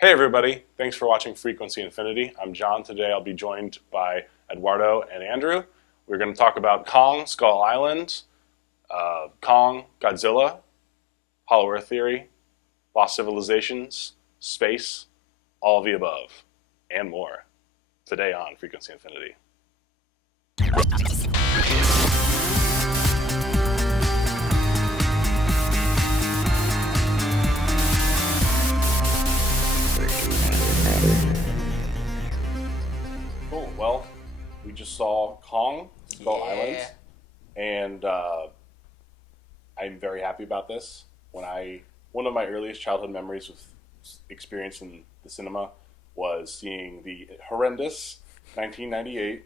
Hey everybody, thanks for watching Frequency Infinity. I'm John. Today I'll be joined by Eduardo and Andrew. We're going to talk about Kong, Skull Island, Kong, Godzilla, Hollow Earth Theory, Lost Civilizations, space, all of the above, and more. Today on Frequency Infinity. Cool. Well, we just saw Kong, Skull Island, and I'm very happy about this. One of my earliest childhood memories with experience in the cinema was seeing the horrendous 1998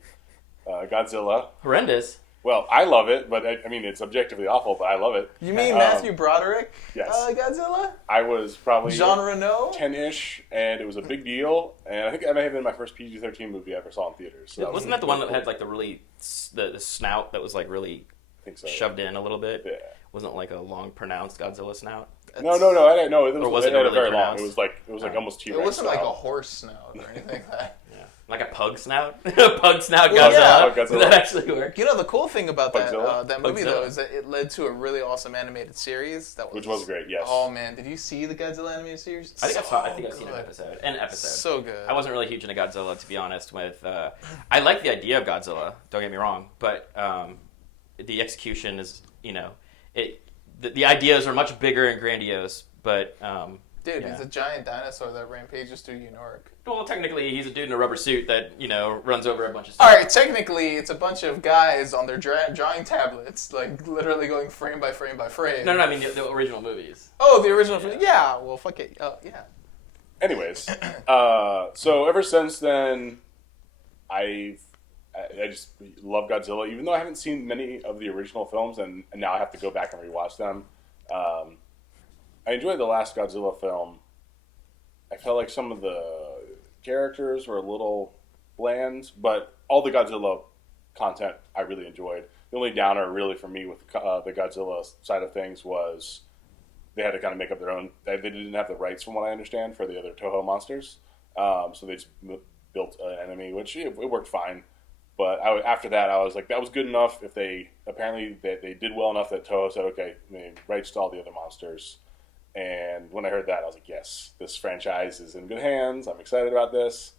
Godzilla. Horrendous. Well, I love it, but I mean it's objectively awful, but I love it. You mean Matthew Broderick? Yes. Godzilla? I was probably Jean Reno? 10-ish, and it was a big deal. And I think that may have been my first PG-13 movie I ever saw in theaters. So Wasn't that the one that had like the snout that was like really I think so. shoved in a little bit? Yeah. Wasn't it like a long pronounced Godzilla snout? No. I didn't know. It was it had a really very long. pronounced? It was like almost T-Rex. It wasn't like a style. horse snout or anything like that. Yeah. Like a pug snout? A pug snout Well, Godzilla? yeah. Godzilla. Does that actually work? You know, the cool thing about Godzilla? that movie, Godzilla. though, is that it led to a really awesome animated series. Which was great, yes. Oh, man. Did you see the Godzilla animated series? I think I've seen good. an episode. So good. I wasn't really huge into Godzilla, to be honest. I like the idea of Godzilla, don't get me wrong, but the execution is, the ideas are much bigger and grandiose, but... Dude, yeah. he's a giant dinosaur that rampages through New York. Well, technically, he's a dude in a rubber suit that, runs over a bunch of stuff. All right, technically, it's a bunch of guys on their drawing tablets, like literally going frame by frame by frame. No, I mean the original movies. Oh, the original film? Yeah, well, fuck it. Yeah. Anyways, so ever since then, I just love Godzilla. Even though I haven't seen many of the original films, and now I have to go back and rewatch them. I enjoyed the last Godzilla film. I felt like some of the characters were a little bland, but all the Godzilla content I really enjoyed. The only downer, really, for me with the Godzilla side of things was they had to kind of make up their own. They didn't have the rights, from what I understand, for the other Toho monsters, so they just built an enemy, which it worked fine. But after that, I was like, that was good enough. If they did well enough that Toho said, okay, rights to all the other monsters. And when I heard that, I was like, yes, this franchise is in good hands. I'm excited about this.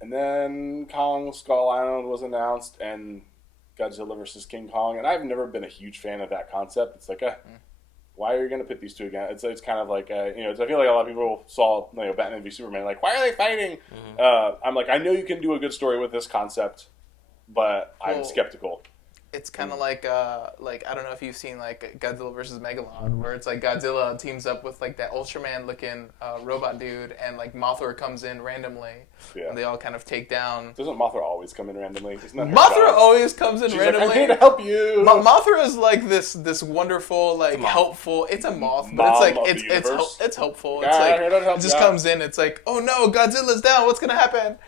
And then Kong Skull Island was announced, and Godzilla vs. King Kong. And I've never been a huge fan of that concept. It's like, why are you going to pit these two again? It's kind of like, I feel like a lot of people saw Batman v Superman, like, why are they fighting? Mm-hmm. I'm like, I know you can do a good story with this concept, but I'm skeptical. It's kind of like I don't know if you've seen like Godzilla versus Megalon, where it's like Godzilla teams up with like that Ultraman looking robot dude, and like Mothra comes in randomly, and they all kind of take down. Doesn't Mothra always come in randomly? Isn't that her Mothra job? always comes in She's randomly. like, I'm here to help you. Mothra is like this wonderful, like helpful. It's a moth, but it's helpful. It's like it just comes in. It's like, oh no, Godzilla's down. What's gonna happen?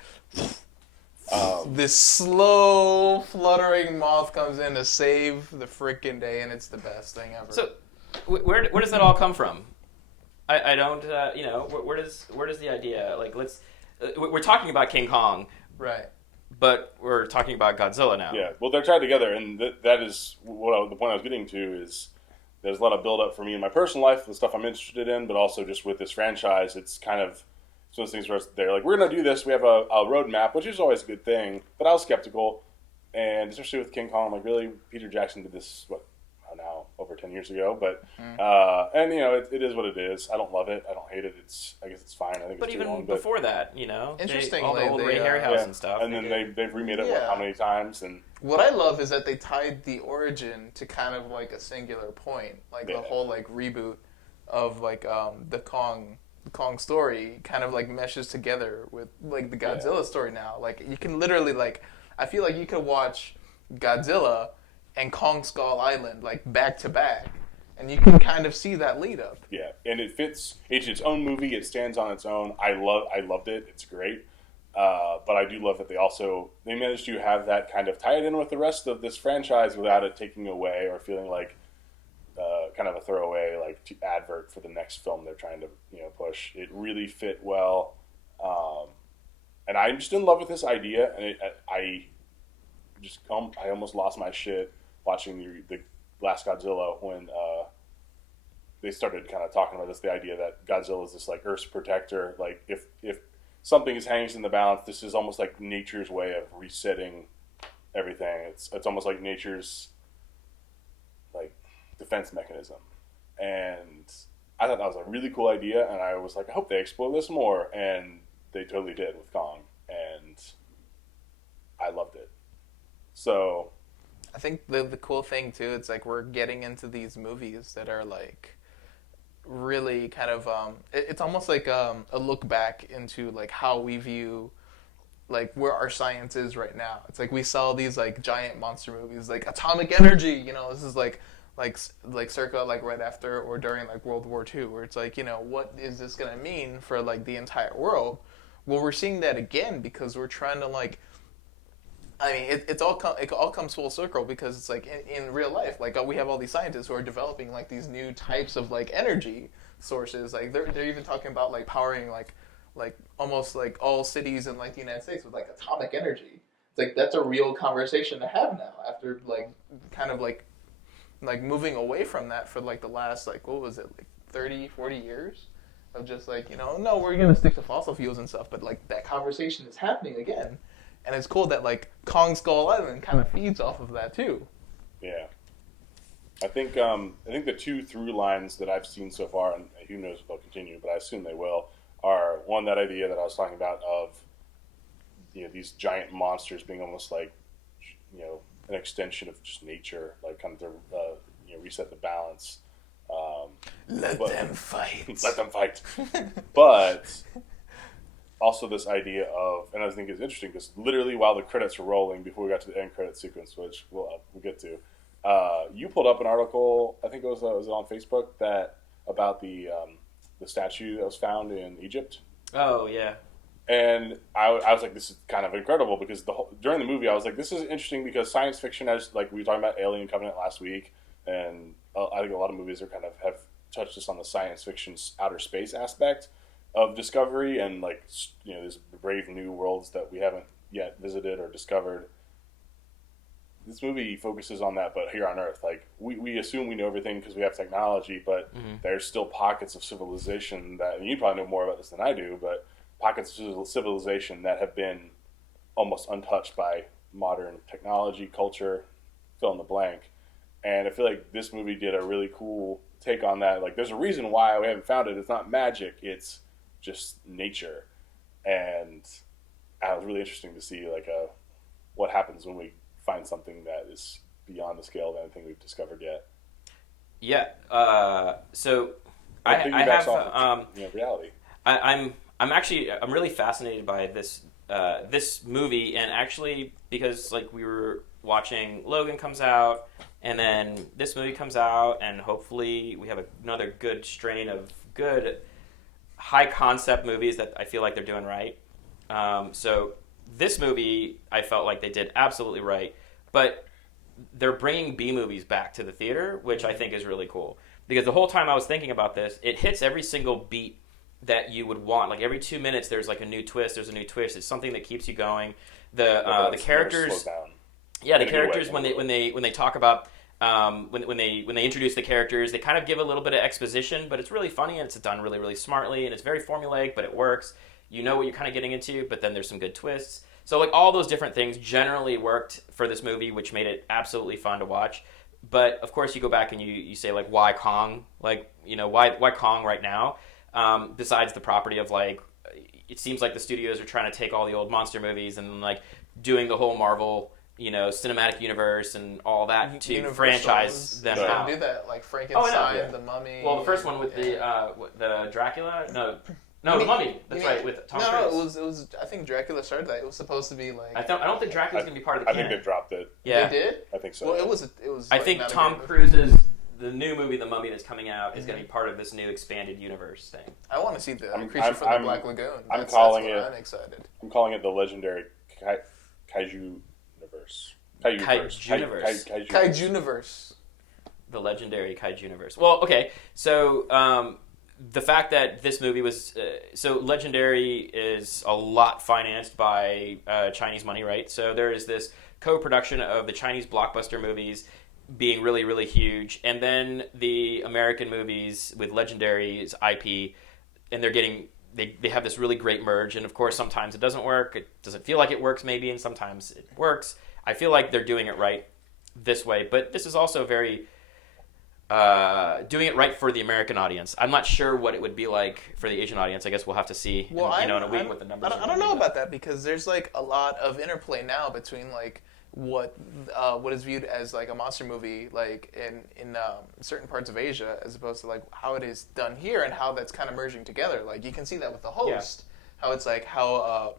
This slow, fluttering moth comes in to save the freaking day, and it's the best thing ever. So, where does that all come from? I don't, where does the idea, like, we're talking about King Kong. Right. But we're talking about Godzilla now. Yeah, well, they're tied together, and that is the point I was getting to is there's a lot of build-up for me in my personal life, the stuff I'm interested in, but also just with this franchise, it's kind of some of those things where they're like, we're going to do this, we have a roadmap, which is always a good thing, but I was skeptical, and especially with King Kong, I'm like, really? Peter Jackson did this, now, over 10 years ago, but, and, it is what it is. I don't love it, I don't hate it, I guess it's fine, I think but it's even too long. before that, Interestingly, all the old Ray Harryhausen and stuff. And then they've remade it, how many times, and... What I love is that they tied the origin to kind of like a singular point, like the whole like reboot of like the Kong story kind of like meshes together with like the Godzilla story now. Like you can literally like, I feel like you could watch Godzilla and Kong Skull Island like back to back, and you can kind of see that lead up. Yeah, and it fits. It's its own movie. It stands on its own. I loved it. It's great. But I do love that they managed to have that kind of tie it in with the rest of this franchise without it taking away or feeling like kind of a throwaway like advert for the next film they're trying to push. stylish. It really fit well. And I'm just in love with this idea, and I almost lost my shit watching the last Godzilla when they started kind of talking about this, the idea that Godzilla is this like Earth's protector. Like if something is hangs in the balance, this is almost like nature's way of resetting everything. It's almost like nature's like defense mechanism. And I thought that was a really cool idea, and I was like, I hope they explore this more, and they totally did with Kong, and I loved it. So I think the cool thing too, it's like we're getting into these movies that are like really kind of it's almost like a look back into like how we view like where our science is right now. It's like we saw these like giant monster movies like Atomic Energy, you know, this is like circa like right after or during like World War II, where it's like, you know, what is this gonna mean for like the entire world? Well, we're seeing that again because we're trying to like, I mean, it all comes full circle because it's like in real life, like we have all these scientists who are developing like these new types of like energy sources. Like they're even talking about like powering like almost like all cities in like the United States with like atomic energy. It's like that's a real conversation to have now after like kind of like moving away from that for like the last like what was it like 30, 40 years of just like, you know, no, we're gonna stick to fossil fuels and stuff, but like that conversation is happening again. And it's cool that like Kong Skull Island kind of feeds off of that too. yeah, I think the two through lines that I've seen so far, and who knows if they'll continue, but I assume they will, are one, that idea that I was talking about of, you know, these giant monsters being almost like, you know, an extension of just nature, like kind of to you know, reset the balance. Let them fight. Let them fight. But also this idea of, and I think it's interesting because literally while the credits were rolling, before we got to the end credit sequence, which we'll get to, you pulled up an article, I think it was on Facebook, that about the statue that was found in Egypt. Oh yeah. And I was like, this is kind of incredible because during the movie I was like, this is interesting because science fiction has, like we were talking about Alien Covenant last week, and I think a lot of movies are kind of have touched us on the science fiction outer space aspect of discovery and like, you know, these brave new worlds that we haven't yet visited or discovered. This movie focuses on that, but here on Earth, like we assume we know everything because we have technology, but there's still pockets of civilization that, and you probably know more about this than I do, but pockets of civilization that have been almost untouched by modern technology, culture, fill in the blank. And I feel like this movie did a really cool take on that. Like, there's a reason why we haven't found it. It's not magic. It's just nature. And it was really interesting to see like what happens when we find something that is beyond the scale of anything we've discovered yet. Yeah. So I have reality. I'm really fascinated by this movie, and actually because like we were watching Logan comes out, and then this movie comes out, and hopefully we have another good strain of good high concept movies that I feel like they're doing right. So this movie I felt like they did absolutely right, but they're bringing B movies back to the theater, which I think is really cool, because the whole time I was thinking about this, it hits every single beat that you would want. Like every 2 minutes there's like a new twist, It's something that keeps you going. The characters, yeah, the characters when they talk about when they introduce the characters, they kind of give a little bit of exposition, but it's really funny and it's done really, really smartly, and it's very formulaic, but it works. You know what you're kind of getting into, but then there's some good twists. So like all those different things generally worked for this movie, which made it absolutely fun to watch. But of course you go back and you say like, why Kong? Like, you know, why Kong right now? Besides the property of like, it seems like the studios are trying to take all the old monster movies and like doing the whole Marvel, you know, cinematic universe and all that to franchise them out. Do that like Frankenstein, The Mummy. Well, the first one with the Dracula, no, The Mummy. That's right, with Tom Cruise. It was. I think Dracula started that. It was supposed to be like. I don't think Dracula's gonna be part of the canon. I think they dropped it. Yeah, they did. I think so. Well, it was. I think Tom Cruise's the new movie, The Mummy, that's coming out is going to be part of this new expanded universe thing. I want to see the Creature from the Black Lagoon. I'm excited. I'm calling it the legendary Kaiju universe. Kaiju universe. The legendary Kaiju universe. Well, okay, so the fact that this movie was so Legendary is a lot financed by Chinese money, right? So there is this co-production of the Chinese blockbuster movies being really, really huge, and then the American movies with Legendary's IP, and they're getting they have this really great merge. And of course, sometimes it doesn't work. It doesn't feel like it works, maybe, and sometimes it works. I feel like they're doing it right this way, but this is also very doing it right for the American audience. I'm not sure what it would be like for the Asian audience. I guess we'll have to see. In a week what the numbers. I don't know about that because there's like a lot of interplay now between like what is viewed as like a monster movie like in certain parts of Asia as opposed to like how it is done here and how that's kind of merging together. Like you can see that with the host, how it's like how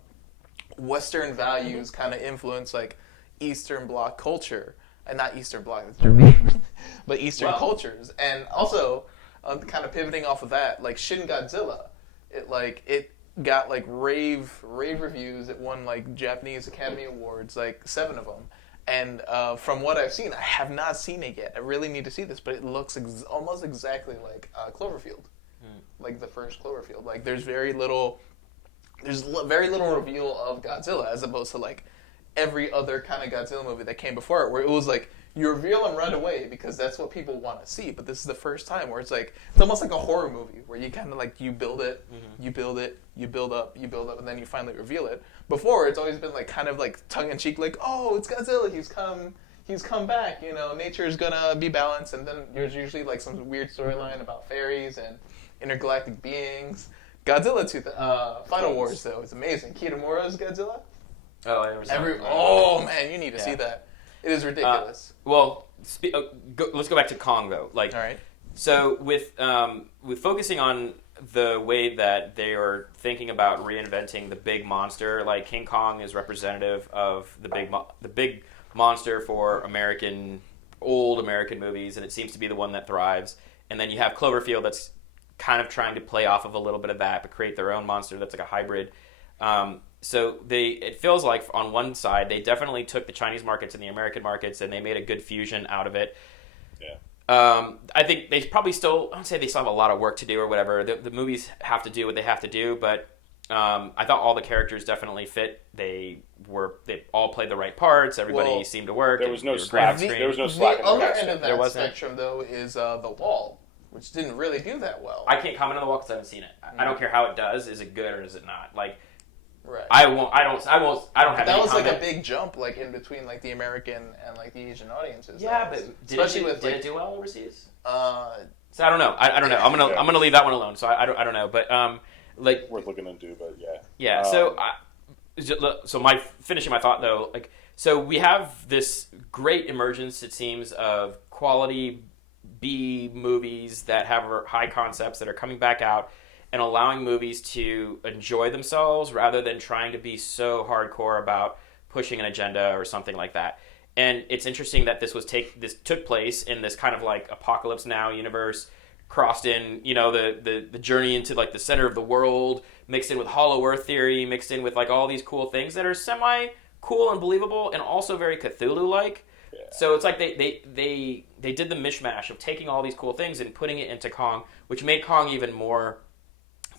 Western values kind of influence like Eastern Bloc culture. And not Eastern Bloc, that's German, but Eastern cultures. And also, kind of pivoting off of that, like Shin Godzilla, it got like rave reviews. It won like Japanese Academy Awards, like 7 of them. And from what I've seen, I have not seen it yet. I really need to see this, but it looks almost exactly like Cloverfield, like the first Cloverfield. Like there's very little reveal of Godzilla as opposed to like every other kind of Godzilla movie that came before it, where it was like you reveal him right away because that's what people want to see. But this is the first time where it's like it's almost like a horror movie where you kind of like you build it, you build it, you build up, and then you finally reveal it. Before it's always been like kind of like tongue in cheek, like oh it's Godzilla, he's come back, you know, nature's gonna be balanced, and then there's usually like some weird storyline about fairies and intergalactic beings. Godzilla Final Wars though is amazing. Kitamura's Godzilla. Oh, I never saw it. Oh man, you need to see that. It is ridiculous. Let's go back to Kong though. Like, all right. So with focusing on the way that they are thinking about reinventing the big monster, like King Kong is representative of the big monster for old American movies, and it seems to be the one that thrives. And then you have Cloverfield that's kind of trying to play off of a little bit of that, but create their own monster that's like a hybrid. So it feels like on one side they definitely took the Chinese markets and the American markets and they made a good fusion out of it. Yeah. I think they probably still, I don't say they still have a lot of work to do or whatever. The movies have to do what they have to do, but I thought all the characters definitely fit. They all played the right parts. Everybody seemed to work. There was no slack. There was no slack. The other end of that spectrum though is The Wall, which didn't really do that well. I can't comment on The Wall because I haven't seen it. I don't care how it does. Is it good or is it not? Like. Right. I don't have that any was comment. like a big jump, like in between like the American and like the Asian audiences. Yeah, but did it do well overseas? So I don't know. I don't know. I'm gonna leave that one alone. So I don't know. But like worth looking into. But yeah. Yeah. So my finishing my thought though, like so we have this great emergence. It seems of quality B movies that have high concepts that are coming back out. And allowing movies to enjoy themselves rather than trying to be so hardcore about pushing an agenda or something like that. And it's interesting that this took place in this kind of like Apocalypse Now universe, crossed in, you know, the journey into like the center of the world, mixed in with Hollow Earth theory, mixed in with like all these cool things that are semi cool and believable and also very Cthulhu-like. Yeah. So it's like they did the mishmash of taking all these cool things and putting it into Kong, which made Kong even more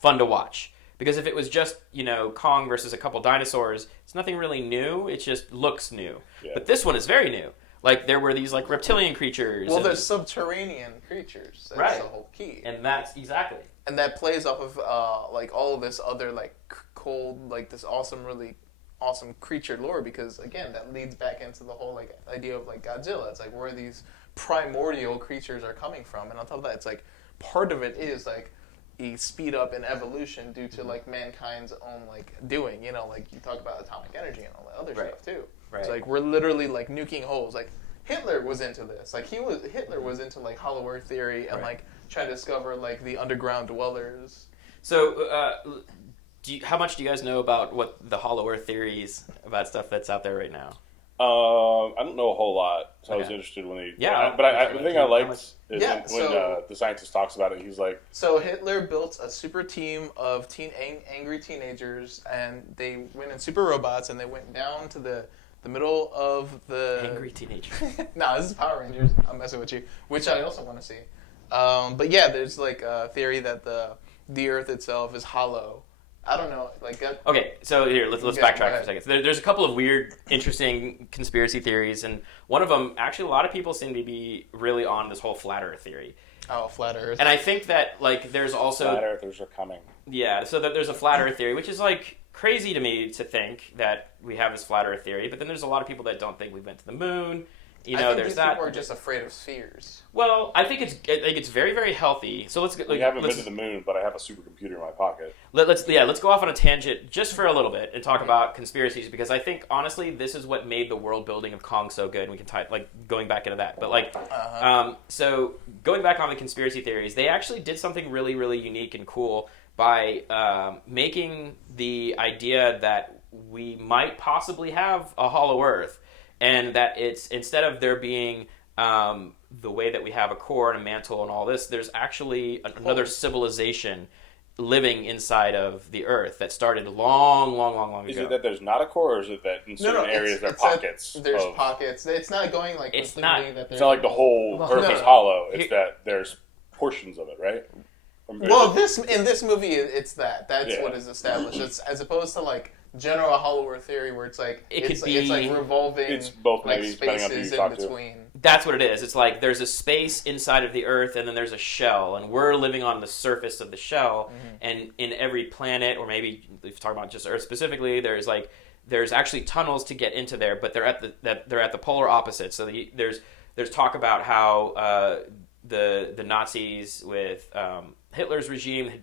fun to watch. Because if it was just, you know, Kong versus a couple dinosaurs, it's nothing really new. It just looks new. Yeah. But this one is very new. Like, there were these, like, reptilian creatures. Well, there's subterranean creatures. That's the whole key. And that's, exactly. And that plays off of, like, all of this other, like, cold, like, this awesome, really awesome creature lore. Because, again, that leads back into the whole, like, idea of, like, Godzilla. It's, like, where these primordial creatures are coming from. And on top of that, it's, like, part of it is, like, a speed up in evolution due to like mankind's own like doing, you know, like you talk about atomic energy and all that other stuff too. Right. It's like we're literally like nuking holes. Like Hitler was into this. Like Hitler was into like Hollow Earth theory and like trying to discover like the underground dwellers. So, how much do you guys know about what the Hollow Earth theories about stuff that's out there right now? I don't know a whole lot, so I was interested when he. Yeah, but the thing I liked is when the scientist talks about it. He's like, so Hitler built a super team of angry teenagers, and they went in super robots, and they went down to the middle of the angry teenagers. No, this is Power Rangers. I'm messing with you, which I also want to see. But yeah, there's like a theory that the Earth itself is hollow. I don't know, like Okay, so here let's Yeah, backtrack go for a ahead. second. So there's a couple of weird, interesting conspiracy theories, and one of them actually a lot of people seem to be really on this whole flat Earth theory. oh, flat Earth. And I think that like there's also Flat Earthers are coming. yeah, so that there's a flat Earth theory, which is like crazy to me to think that we have this flat Earth theory. But then there's a lot of people that don't think we went to the moon. You know, I think there's these that. people are just afraid of spheres. Well, I think it's very very healthy. So let's We haven't been to the moon, but I have a supercomputer in my pocket. let's go off on a tangent just for a little bit and talk about conspiracies because I think honestly this is what made the world building of Kong so good. And we can tie like going back into that, but like so going back on the conspiracy theories, they actually did something really really unique and cool by making the idea that we might possibly have a hollow Earth, and that it's instead of there being the way that we have a core and a mantle and all this, there's actually another civilization living inside of the Earth that started long ago. Is it that there's not a core, or is it that in certain areas there are pockets? There's pockets. It's not going like It's completely not- that It's not like the whole Earth no, is no. hollow. It's that there's portions of it, right? Well, in this movie, it's that. That's Yeah. what is established. It's as opposed to like general hollow Earth theory, where it's like it's like revolving. It's both like maybe, depending on who spaces you in talk to. between. That's what it is. It's like there's a space inside of the Earth, and then there's a shell, and we're living on the surface of the shell. And in every planet, or maybe if you talk about just Earth specifically, there's actually tunnels to get into there, but they're at the polar opposite. So there's talk about how the Nazis with Hitler's regime had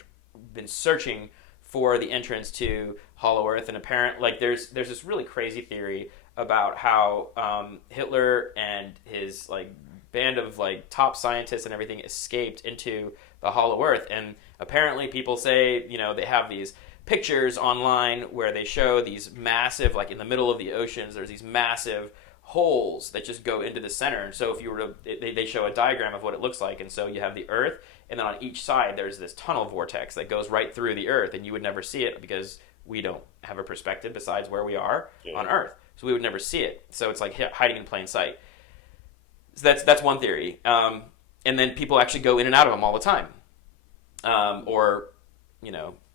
been searching for the entrance to Hollow Earth, and apparent like there's this really crazy theory about how Hitler and his like band of like top scientists and everything escaped into the Hollow Earth, and apparently people say they have these pictures online where they show these massive, like in the middle of the oceans, there's these massive holes that just go into the center. And so if you were to, they show a diagram of what it looks like, and so you have the Earth, and then on each side there's this tunnel vortex that goes right through the Earth, and you would never see it because we don't have a perspective besides where we are on Earth, so we would never see it. So it's like hiding in plain sight. So that's one theory, and then people actually go in and out of them all the time, or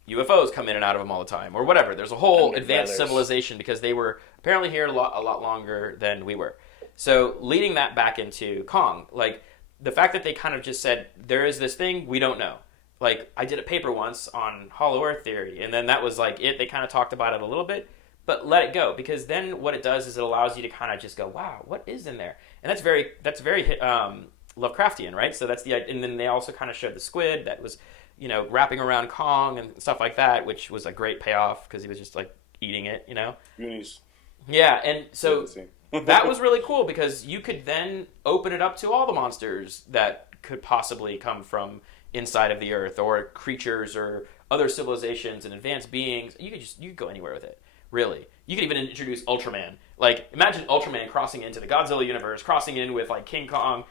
UFOs come in and out of them all the time, or whatever. There's a whole advanced civilization because they were apparently here a lot longer than we were. So leading that back into Kong, like the fact that they kind of just said there is this thing we don't know. Like I did a paper once on Hollow Earth theory, and then that was like it. They kind of talked about it a little bit, but let it go, because then what it does is it allows you to kind of just go, wow, what is in there? And that's very Lovecraftian, right? So that's and then they also kind of showed the squid that was wrapping around Kong and stuff like that, which was a great payoff because he was just like eating it, Goonies. Yeah, and so that was really cool because you could then open it up to all the monsters that could possibly come from inside of the Earth, or creatures or other civilizations and advanced beings. You could go anywhere with it, really. You could even introduce Ultraman. Like imagine Ultraman crossing into the Godzilla universe, crossing in with like King Kong.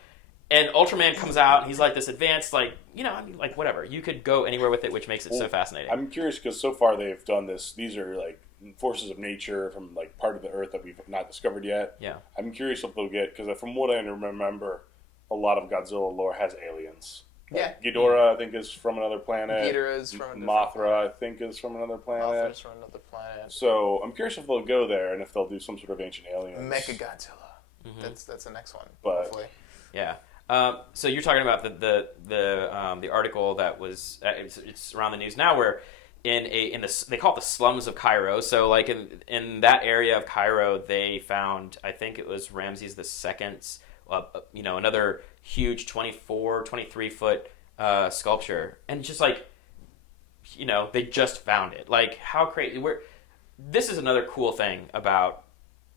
And Ultraman comes out, and he's like this advanced, like, like whatever. You could go anywhere with it, which makes it so fascinating. I'm curious because so far they've done this. These are like forces of nature from like part of the Earth that we've not discovered yet. Yeah. I'm curious if they'll get, because from what I remember, a lot of Godzilla lore has aliens. Yeah. Ghidorah, I think, is from another planet. Ghidorah is from Mothra, I think, is from another planet. Mothra's from another planet. So I'm curious if they'll go there and if they'll do some sort of ancient aliens. Mechagodzilla. That's the next one. But hopefully. Yeah. So you're talking about the article that was it's around the news now, where they call it the slums of Cairo. So like in that area of Cairo, they found, I think it was Ramses II's, another huge 23 foot sculpture, and just like they just found it. Like how crazy! This is another cool thing about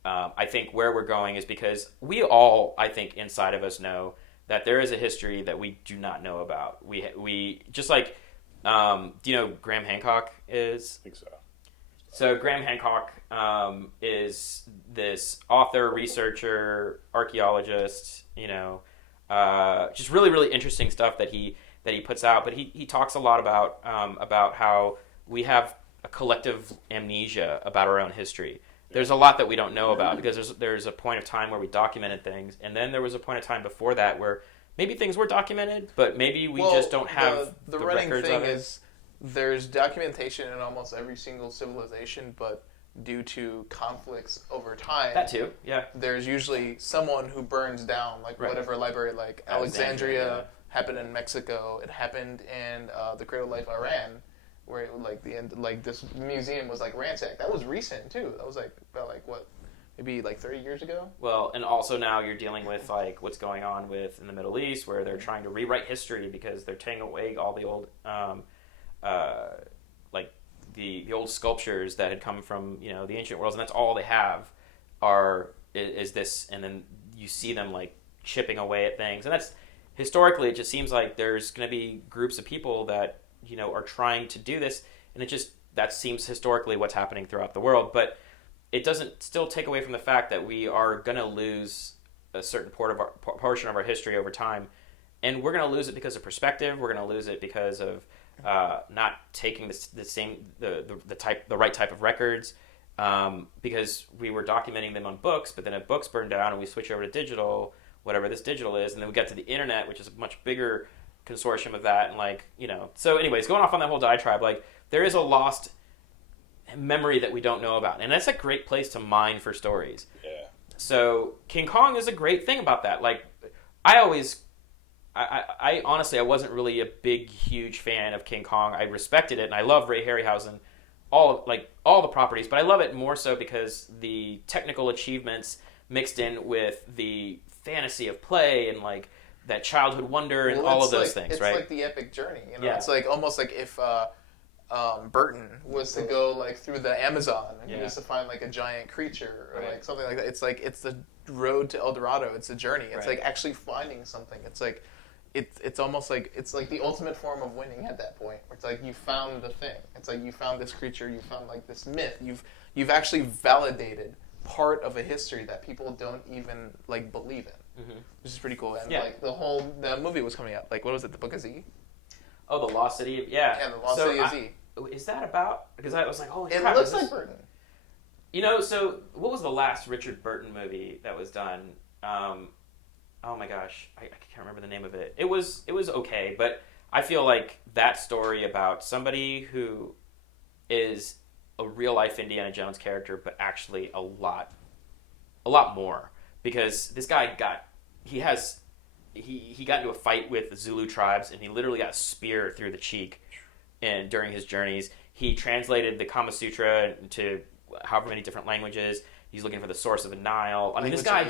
I think where we're going is because we all, I think, inside of us know that there is a history that we do not know about. We just like, do you know who Graham Hancock is? I think so. So Graham Hancock is this author, researcher, archaeologist. Just really, really interesting stuff that he puts out. But he talks a lot about how we have a collective amnesia about our own history. There's a lot that we don't know about because there's a point of time where we documented things, and then there was a point of time before that where maybe things were documented, but maybe we just don't have the the running records thing of it. is there's documentation in almost every single civilization, but due to conflicts over time, That too, yeah. there's usually someone who burns down like Right. whatever library, like Alexandria, Alexandria happened in Mexico. It happened in the Cradle of Life, Iran, where like the end, like this museum was like ransacked. That was recent too. That was like about like what, maybe like 30 years ago. Well, and also now you're dealing with like what's going on with in the Middle East, where they're trying to rewrite history because they're taking away all the old, like the old sculptures that had come from the ancient worlds, and that's all they have is this, and then you see them like chipping away at things, and that's historically it just seems like there's going to be groups of people that are trying to do this, and that seems historically what's happening throughout the world, but it doesn't still take away from the fact that we are going to lose a certain portion of our history over time, and we're going to lose it because of perspective. We're going to lose it because of not taking the right type of records, because we were documenting them on books, but then if books burned down and we switch over to digital, whatever this digital is, and then we got to the internet, which is a much bigger consortium of that, and so anyways, going off on that whole diatribe, like there is a lost memory that we don't know about, and that's a great place to mine for stories. Yeah. So King Kong is a great thing about that. Like I honestly I wasn't really a big huge fan of King Kong. I respected it and I love Ray Harryhausen, all the properties, but I love it more so because the technical achievements mixed in with the fantasy of play and like that childhood wonder and all of those things, right? It's like the epic journey, Yeah. It's like almost like if Burton was to go like through the Amazon and he was to find like a giant creature or like something like that. It's like it's the road to El Dorado. It's a journey. It's like actually finding something. It's like it's almost like it's like the ultimate form of winning at that point. Where it's like you found the thing. It's like you found this creature. You found like this myth. You've actually validated part of a history that people don't even like believe in, which is pretty cool. And like the movie was coming out. Like what was it? The Book of Z. Oh, the Lost City. Yeah. Yeah, the Lost City of Z. Is that about? Because I was like, holy It crap. looks like Burton. So what was the last Richard Burton movie that was done? Oh my gosh, I can't remember the name of it. It was okay, but I feel like that story about somebody who is a real life Indiana Jones character, but actually a lot more, because this guy got into a fight with the Zulu tribes, and he literally got a spear through the cheek. And during his journeys, he translated the Kama Sutra into however many different languages. He's looking for the source of the Nile. I mean, this guy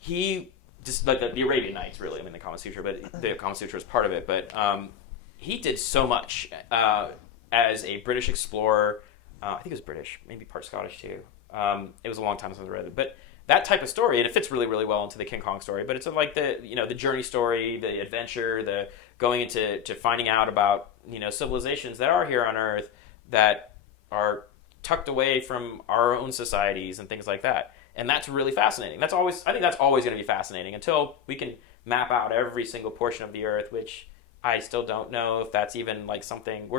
he just like the Arabian Nights, really. I mean, the Kama Sutra, but the Kama Sutra is part of it. But he did so much as a British explorer. I think it was British, maybe part Scottish too. It was a long time since I read it, but that type of story, and it fits really, really well into the King Kong story. But it's like the journey story, the adventure, the going into finding out about civilizations that are here on Earth that are tucked away from our own societies and things like that. And that's really fascinating. I think that's always going to be fascinating until we can map out every single portion of the Earth, which I still don't know if that's even like something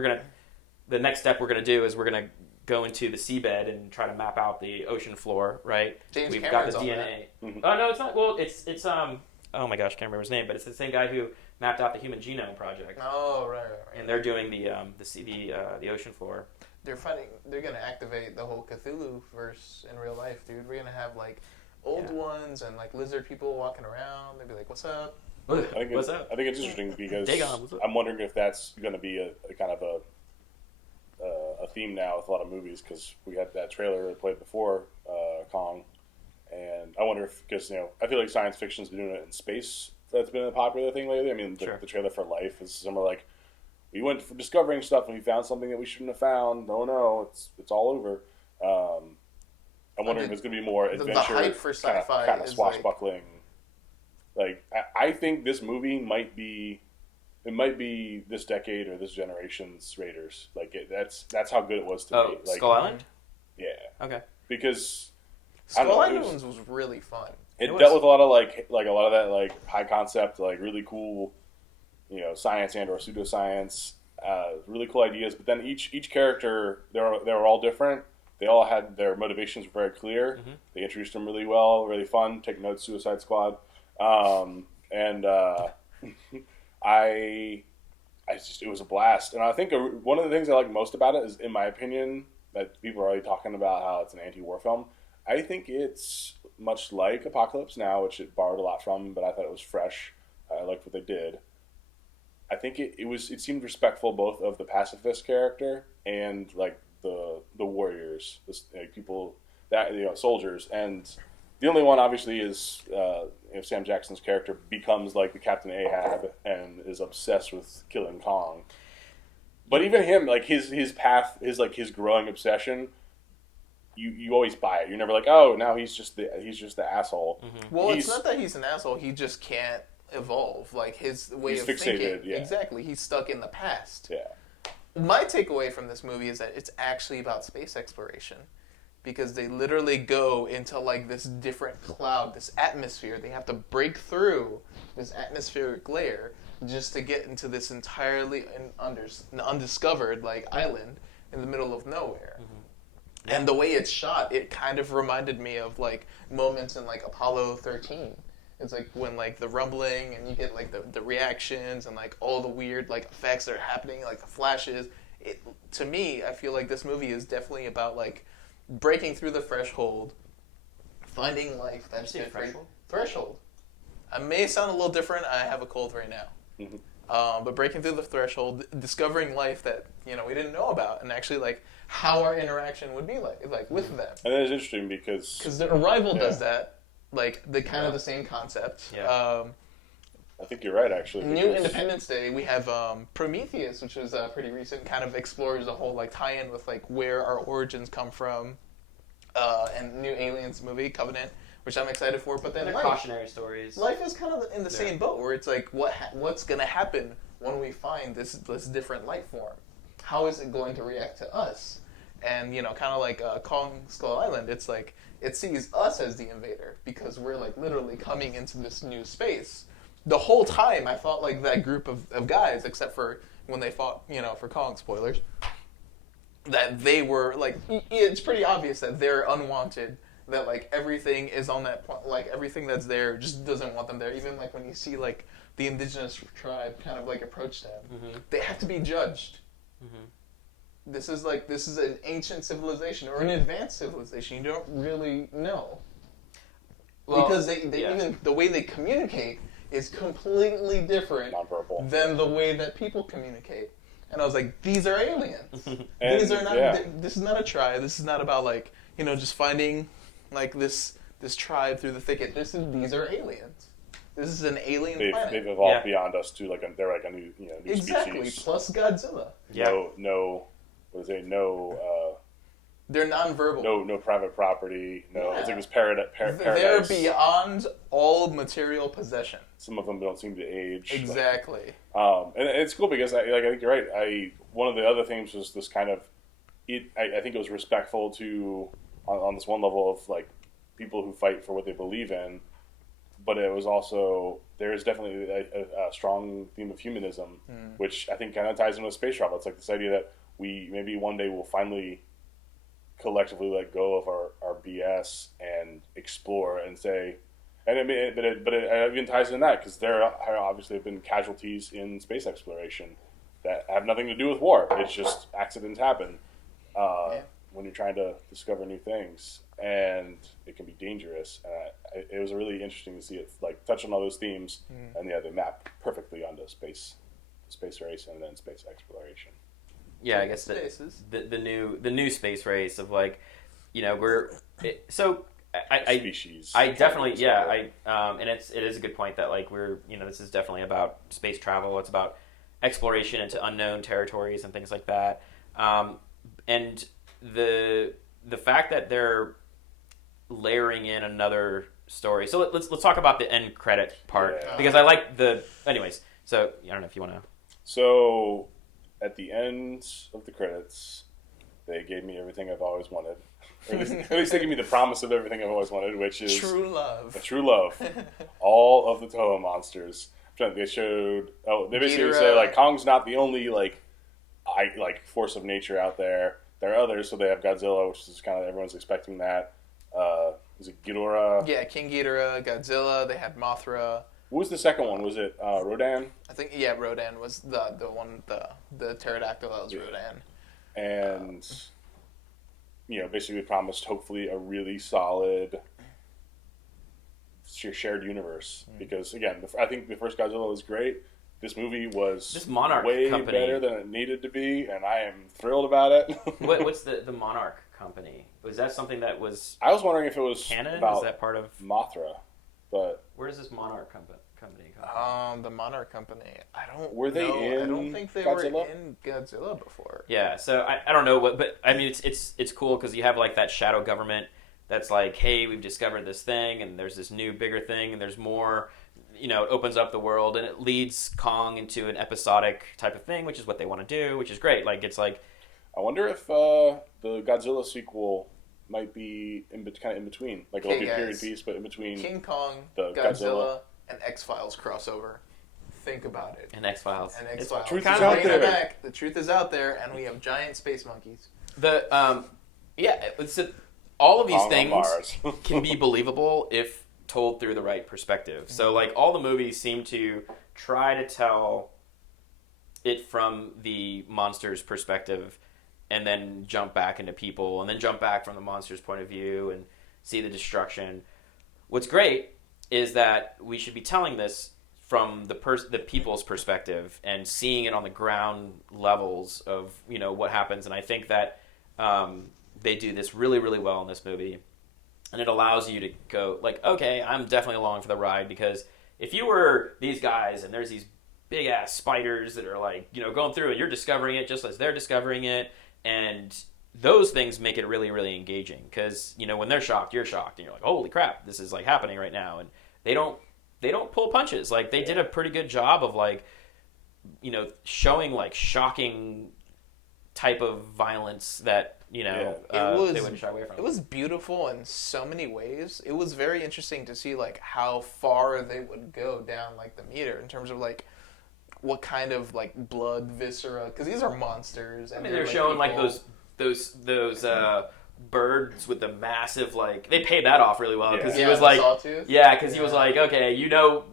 the next step we're going to do is we're going to go into the seabed and try to map out the ocean floor, right? James We've Cameron's got the on DNA. that. Oh no, it's not. Well, it's oh my gosh, I can't remember his name, but it's the same guy who mapped out the Human Genome Project. Oh right. And they're doing the ocean floor. They're gonna activate the whole Cthulhu verse in real life, dude. We're gonna have like old ones and like lizard people walking around. They'd be like, "What's up?" What's up? I think it's interesting because Dagon, I'm wondering if that's going to be a kind of a theme now with a lot of movies, because we had that trailer that played before Kong, and I wonder if, because I feel like science fiction's been doing it in space. That's been a popular thing lately. I mean, the trailer for Life is somewhere like, we went for discovering stuff and we found something that we shouldn't have found. Oh no, it's all over. I'm wondering if it's going to be more adventure, the hype for sci-fi kind of is swashbuckling. I think this movie might be this decade or this generation's Raiders. That's how good it was to me. Skull Island? Yeah. Okay. Because Skull Island was really fun. It dealt with a lot of a lot of that high concept, really cool, science and or pseudoscience, really cool ideas. But then each character, they were all different. They all had their motivations were very clear. Mm-hmm. They introduced them really well, really fun. Take notes, Suicide Squad. and I it was a blast. And I think one of the things I like most about it is, in my opinion, that people are already talking about how it's an anti-war film. I think it's much like Apocalypse Now, which it borrowed a lot from, but I thought it was fresh. I liked what they did. I think it seemed respectful both of the pacifist character and like the warriors, like people that soldiers. And the only one obviously is Sam Jackson's character becomes like the Captain Ahab and is obsessed with killing Kong. But even him, like his path, his growing obsession, you always buy it. You're never like, oh, now he's just the asshole. Mm-hmm. Well, it's not that he's an asshole. He just can't evolve. Like his way of thinking. Yeah. Exactly. He's stuck in the past. Yeah. My takeaway from this movie is that it's actually about space exploration, because they literally go into like this different cloud, this atmosphere. They have to break through this atmospheric layer just to get into this entirely undiscovered like island in the middle of nowhere. Mm-hmm. And the way it's shot, it kind of reminded me of like moments in like Apollo 13. It's like when like the rumbling and you get like the reactions and like all the weird like effects that are happening, like the flashes. To me, I feel like this movie is definitely about like breaking through the threshold, finding life that's different. Threshold. I may sound a little different. I have a cold right now. Mm-hmm. But breaking through the threshold, discovering life that we didn't know about, and actually like how our interaction would be like with them. And that is interesting because the Arrival does that. Like the kind of the same concept. Yeah. I think you're right, actually. New Independence Day, we have Prometheus, which is pretty recent, kind of explores the whole like tie-in with like where our origins come from, and New Aliens movie, Covenant, which I'm excited for. But then cautionary stories. Life is kind of in the same boat, where it's like what's going to happen when we find this different life form? How is it going to react to us? And kind of like Kong Skull Island, it's like it sees us as the invader because we're like literally coming into this new space. The whole time I thought like that group of guys, except for when they fought, for Kong, spoilers, that they were like, it's pretty obvious that they're unwanted, that like everything is on that point, like everything that's there just doesn't want them there. Even like when you see like the indigenous tribe kind of like approach them, mm-hmm. they have to be judged. Mm-hmm. This is an ancient civilization or an advanced civilization. You don't really know. Well, because they even the way they communicate is completely different than the way that people communicate. And I was like, these are aliens. These are not. This is not a tribe. This is not about like just finding like this tribe through the thicket. These are aliens. This is an alien planet. They've evolved beyond us to they're like a new new exactly species. Plus Godzilla. No. What is it? No. They're nonverbal. No private property. No, it's like it was paradise. They're beyond all material possession. Some of them don't seem to age. Exactly. And it's cool because I think you're right. One of the other things was this kind of I think it was respectful to on this one level of like people who fight for what they believe in, but it was also there is definitely a strong theme of humanism, which I think kind of ties in with space travel. It's like this idea that we maybe one day will finally collectively let go of our BS and explore and say, but it even ties in that because there obviously have been casualties in space exploration that have nothing to do with war. It's just accidents happen when you're trying to discover new things, and it can be dangerous. It was really interesting to see it like touch on all those themes, and they map perfectly onto space race and then space exploration. Yeah, I guess the new space race of like, species. I definitely and it is a good point that like we're this is definitely about space travel. It's about exploration into unknown territories and things like that. And the fact that they're layering in another story. So let's talk about the end credit part because I like anyways. So I don't know if you want to. So. At the end of the credits, they gave me everything I've always wanted. Or at least they gave me the promise of everything I've always wanted, which is true love. True love. All of the Toho monsters. They showed. They basically say like Kong's not the only force of nature out there. There are others. So they have Godzilla, which is kind of everyone's expecting that. Is it Ghidorah? Yeah, King Ghidorah, Godzilla. They had Mothra. What was the second one? Was it Rodan? I think Rodan was the one, the pterodactyl that was Rodan. And basically promised hopefully a really solid shared universe. Because again, I think the first Godzilla was great. This movie was way better than it needed to be, and I am thrilled about it. What's the Monarch company? Was that something that was? I was wondering if it was canon. About is that part of Mothra? But where does this Monarch company come? The Monarch company. I don't. Were they in? I don't think they Godzilla? were in Godzilla before. Yeah, so I don't know what, but I mean it's cool because you have like that shadow government that's like, hey, we've discovered this thing, and there's this new bigger thing, and there's more. It opens up the world, and it leads Kong into an episodic type of thing, which is what they want to do, which is great. Like it's like, I wonder if the Godzilla sequel might be kind of in between, like it'll be a period piece, but in between King Kong, the Godzilla, and X-Files crossover. Think about it. And X-Files. The truth is out there. The truth is out there, and we have giant space monkeys. All of these things can be believable if told through the right perspective. So, like, all the movies seem to try to tell it from the monster's perspective and then jump back into people and then jump back from the monster's point of view and see the destruction. What's great is that we should be telling this from the people's perspective and seeing it on the ground levels of, what happens. And I think that they do this really, really well in this movie. And it allows you to go, like, okay, I'm definitely along for the ride, because if you were these guys and there's these big-ass spiders that are, like, going through and you're discovering it just as they're discovering it, and those things make it really, really engaging, because, when they're shocked, you're shocked, and you're like, holy crap, this is, like, happening right now. And they don't pull punches. Like, they did a pretty good job of, like, showing, like, shocking type of violence that they wouldn't shy away from. It was beautiful in so many ways. It was very interesting to see like how far they would go down like the meter in terms of like what kind of like blood, viscera, because these are monsters. And they're showing like those birds with the massive, like, they paid that off really well, because he was like, he was like, okay,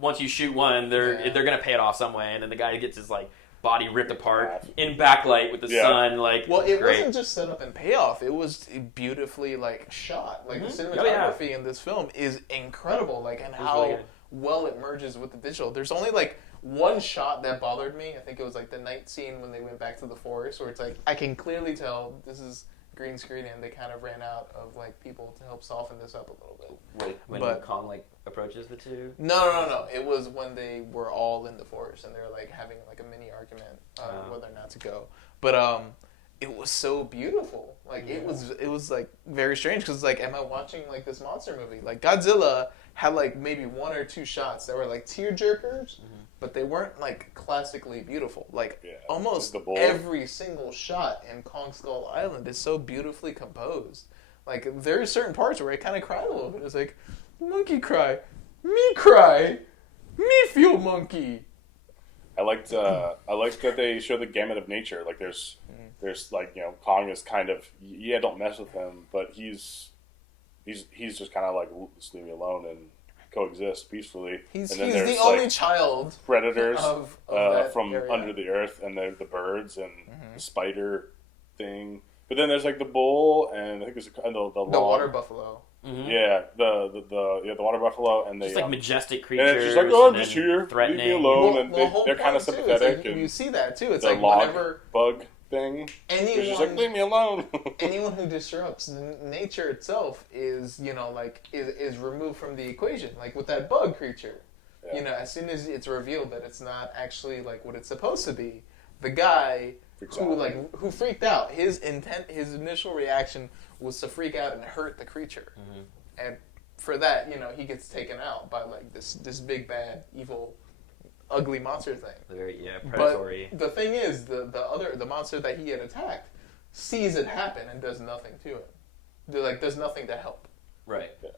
once you shoot one, they're gonna pay it off some way, and then the guy gets his like body ripped apart in backlight with the sun, like. Well, it wasn't just set up and payoff; it was beautifully like shot. Like the cinematography in this film is incredible, like, and how really well it merges with the digital. There's only like one shot that bothered me. I think it was like the night scene when they went back to the forest, where it's like I can clearly tell this is green screen, and they kind of ran out of like people to help soften this up a little bit. When Kong like approaches the two? No. It was when they were all in the forest and they were like having like a mini argument whether or not to go. But it was so beautiful. Like it was like very strange, because like, am I watching like this monster movie? Like Godzilla had like maybe one or two shots that were like tear jerkers. But they weren't like classically beautiful. Like almost every single shot in Kong Skull Island is so beautifully composed. Like there are certain parts where I kind of cried a little bit. It's like, monkey cry, me feel monkey. I liked that they show the gamut of nature. Like there's like, Kong is kind of, don't mess with him, but he's just kind of like, just leave me alone and coexist peacefully. He's and then the only child predators of from area. Under the earth, and the birds and the spider thing. But then there's like the bull, and I think there's the water buffalo. Yeah, the water buffalo, and just like majestic creatures. And it's just like, I'm just here, threatening. leave me alone, and they're kind of sympathetic. Like, and you see that too. It's the like log whenever bug thing. It's just like, leave me alone. Anyone who disrupts nature itself is is removed from the equation. Like with that bug creature, as soon as it's revealed that it's not actually like what it's supposed to be, the guy who freaked out, his initial reaction was to freak out and hurt the creature, and for that, he gets taken out by like this big bad evil ugly monster thing. Very predatory. But the thing is, the monster that he had attacked sees it happen and does nothing to it. Does nothing to help. Right. Yeah.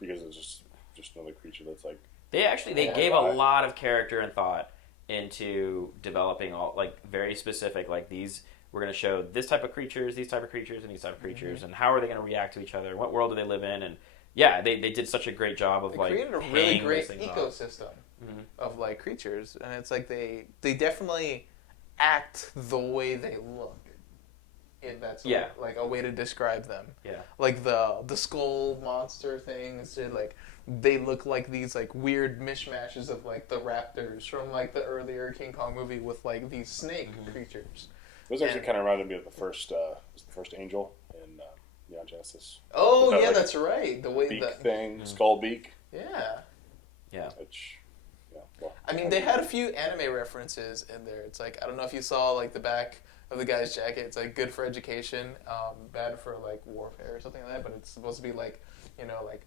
Because it's just another creature that's like. They gave a lot of character and thought into developing all like very specific, like these. We're going to show this type of creatures, these type of creatures, and these type of creatures, and how are they going to react to each other? What world do they live in? And yeah, they did such a great job of They like created a really paying great those things off. ecosystem of like creatures, and it's like they definitely act the way they look. If that's Yeah. like a way to describe them. Yeah. Like the skull monster things, they look like these like weird mishmashes of like the raptors from like the earlier King Kong movie with like these snake creatures. It was actually kind of reminded me of the first angel in Neon Genesis. Oh With that, yeah, like, that's right. The way beak that thing, skull beak. yeah. Yeah. Which, yeah. Well, I mean, they had a few anime references in there. It's like I don't know if you saw like the back of the guy's jacket. It's like good for education, bad for like warfare or something like that. But it's supposed to be like, like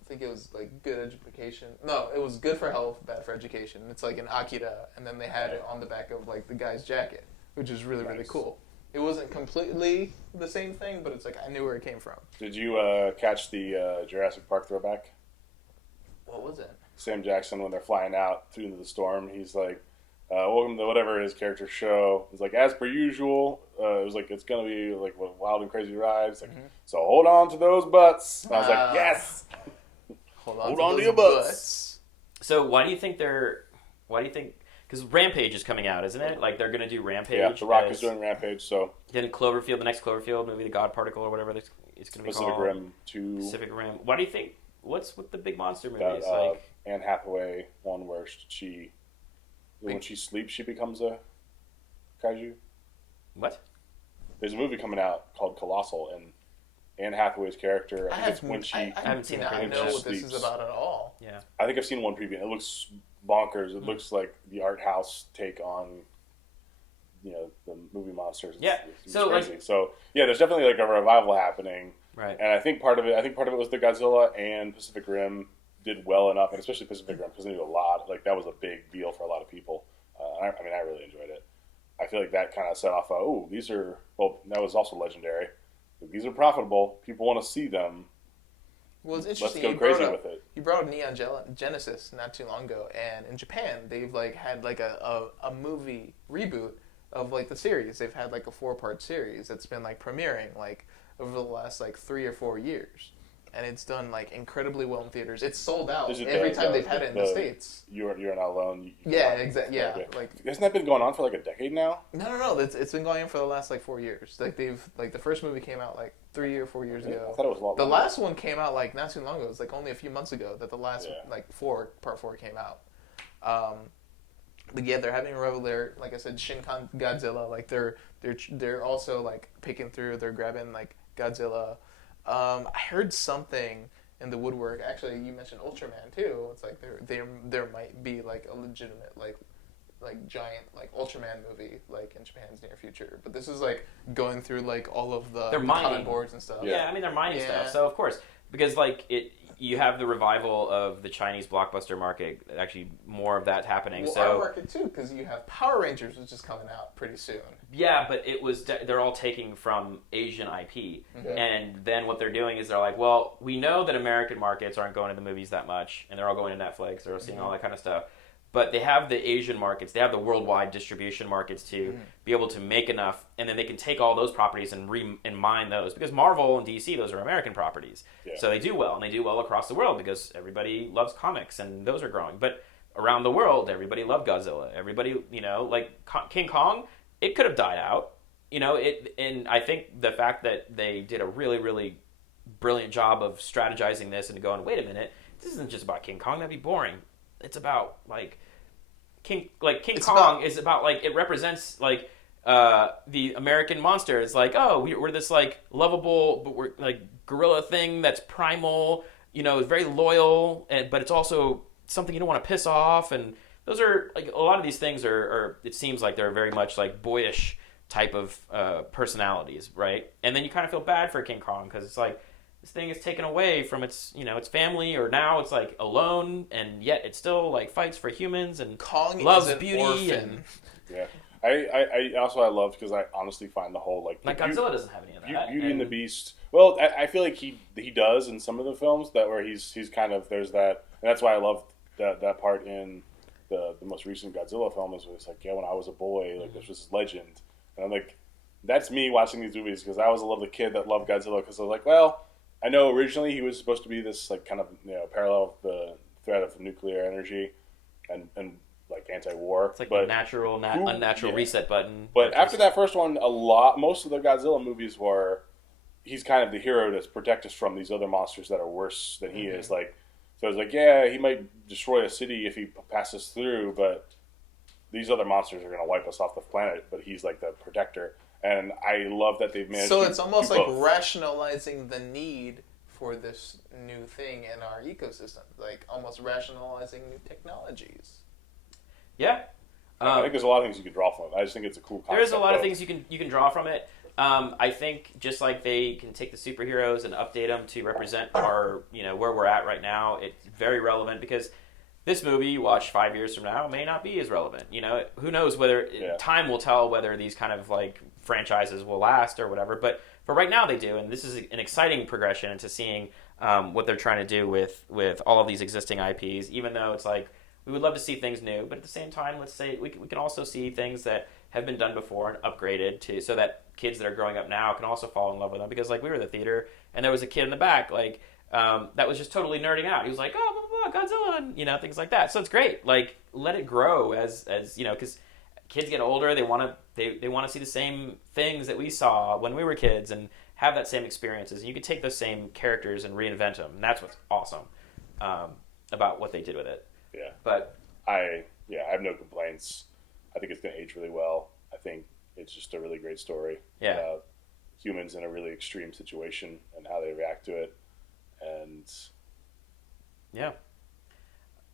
I think it was like good education. No, it was good for health, bad for education. It's like an Akira, and then they had it on the back of like the guy's jacket, which is really really cool. It wasn't completely the same thing, but it's like I knew where it came from. Did you catch the Jurassic Park throwback? What was it? Sam Jackson, when they're flying out through the storm, he's like, welcome to whatever his character show. He's like, as per usual, it was like, it's going to be like a wild and crazy ride. It's like, so hold on to those butts. And I was like, yes! Hold on to your butts. So why do you think because Rampage is coming out, isn't it? Like they're going to do Rampage. Yeah, The Rock is doing Rampage, so. Then Cloverfield, the next Cloverfield movie, The God Particle or whatever it's going to be Pacific called. Rim 2. Pacific Rim. Why do you think, what's with the big monster That, movies? Like Anne Hathaway one where when she sleeps, she becomes a kaiju. what? There's a movie coming out called Colossal, and Anne Hathaway's character, I think it's when she... I haven't seen it. I When know she what this is sleeps. about at all. Yeah. I think I've seen one preview. It looks bonkers. It looks like the art house take on, the movie monsters. Yeah. It's So, crazy. So yeah, there's definitely like a revival happening. Right. And I think part of it was the Godzilla and Pacific Rim did well enough, and especially Pacific Rim because they did a lot. Like that was a big deal for a lot of people. I really enjoyed it. I feel like that kind of set off. That was also legendary. These are profitable. People want to see them. Well, it's Let's interesting. go crazy with it. You brought up Neon Genesis not too long ago, and in Japan they've like had like a movie reboot of like the series. They've had like a 4-part series that's been like premiering like over the last like 3 or 4 years, and it's done like incredibly well in theaters. It's sold out every time they've had it in the States. You're not alone. Yeah, exactly. Yeah, Okay. like Hasn't that been going on for like a decade now? no. It's been going on for the last like 4 years. Like the first movie came out like 3 or 4 years ago. I thought it was a lot The longer. last one came out like not too long ago. It was like only a few months ago that the last part 4 came out. But yeah, they're having a revel there. Like I said, Godzilla. Like they're also like picking through. They're grabbing like Godzilla. I heard something in the woodwork. Actually, you mentioned Ultraman too. It's like there might be like a legitimate like giant like Ultraman movie like in Japan's near future. But this is like going through like all of the They're mining. comic boards and stuff. Yeah, I mean they're mining Yeah. stuff. So of course, because like you have the revival of the Chinese blockbuster market. Actually, more of that happening. Well, so our market too, because you have Power Rangers, which is coming out pretty soon. yeah, but it was they're all taking from Asian IP, and then what they're doing is they're like, well, we know that American markets aren't going to the movies that much, and they're all going to Netflix. They're seeing all that kind of stuff. But they have the Asian markets, they have the worldwide distribution markets to be able to make enough, and then they can take all those properties and mine those. Because Marvel and DC, those are American properties. Yeah. So they do well, and they do well across the world because everybody loves comics, and those are growing. But around the world, everybody loved Godzilla. Everybody, like King Kong, it could have died out. And I think the fact that they did a really, really brilliant job of strategizing this and going, wait a minute, this isn't just about King Kong, that'd be boring. It's about King Kong is about it represents the American monster. It's like, oh, we're this lovable, but we're gorilla thing that's primal. Very loyal, but it's also something you don't want to piss off. And those are a lot of these things are it seems like they're very much boyish type of personalities, right? And then you kind of feel bad for King Kong because it's this thing is taken away from its family, or now it's alone, and yet it still fights for humans and Kong loves is an beauty orphan. Yeah, I love because I honestly find the whole Godzilla doesn't have any of that. Beauty and the Beast. Well, I feel like he does in some of the films where he's kind of there's that, and that's why I love that part in the most recent Godzilla film is where it's when I was a boy, this was legend, and I'm that's me watching these movies because I was a little kid that loved Godzilla because I was I know originally he was supposed to be this like kind of parallel of the threat of nuclear energy and like anti-war. It's like but the unnatural reset button. But after that first one, most of the Godzilla movies were he's kind of the hero to protect us from these other monsters that are worse than he is. Like, so it's like, yeah, he might destroy a city if he passes through, but these other monsters are going to wipe us off the planet. But he's like the protector, and I love that they've managed. So to it's almost do like both. rationalizing the need for this new thing in our ecosystem, like almost rationalizing new technologies. Yeah. I think there's a lot of things you can draw from it. I just think it's a cool concept. There is a lot of things you can draw from it. I think just like they can take the superheroes and update them to represent our, where we're at right now, it's very relevant because this movie you watch 5 years from now may not be as relevant. Who knows whether time will tell whether these kind of like franchises will last or whatever. But for right now they do, and this is an exciting progression into seeing what they're trying to do with all of these existing IPs. Even though it's like we would love to see things new, but at the same time, let's say we can also see things that have been done before and upgraded so that kids that are growing up now can also fall in love with them. Because like we were at the theater and there was a kid in the back like that was just totally nerding out. He was like, oh, blah, blah, blah, Godzilla, and things like that. So it's great. Like let it grow as because kids get older, they want to see the same things that we saw when we were kids and have that same experiences. And you can take those same characters and reinvent them. And that's what's awesome about what they did with it. Yeah. But I have no complaints. I think it's going to age really well. I think it's just a really great story about humans in a really extreme situation and how they react to it. And yeah.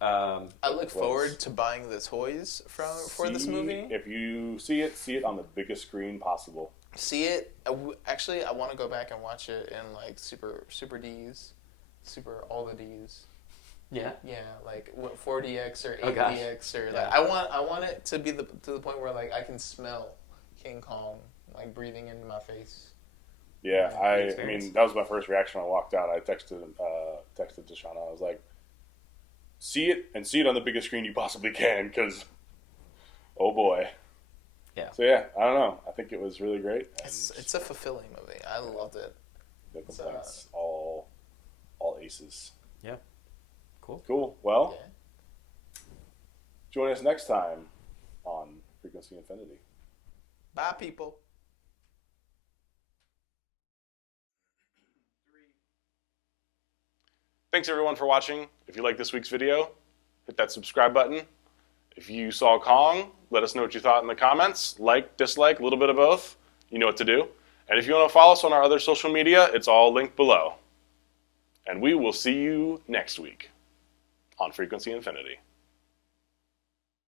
I look forward to buying the toys for this movie. If you see it on the biggest screen possible. See it. Actually, I want to go back and watch it in like super D's, all the D's. Yeah. Yeah, like 4DX or 8DX or Yeah. I want it to be to the point where like I can smell King Kong like breathing into my face. Yeah, I mean that was my first reaction when I walked out. I texted to Shauna. I was like, see it on the biggest screen you possibly can, because oh boy. Yeah. So yeah, I don't know. I think it was really great. It's a fulfilling movie. I loved it. No complaints. All aces. Yeah. Cool. Well, join us next time on Frequency Infinity. Bye, people. Thanks everyone for watching. If you like this week's video, hit that subscribe button. If you saw Kong, let us know what you thought in the comments. Like, dislike, a little bit of both. You know what to do. And if you want to follow us on our other social media, it's all linked below. And we will see you next week on Frequency Infinity.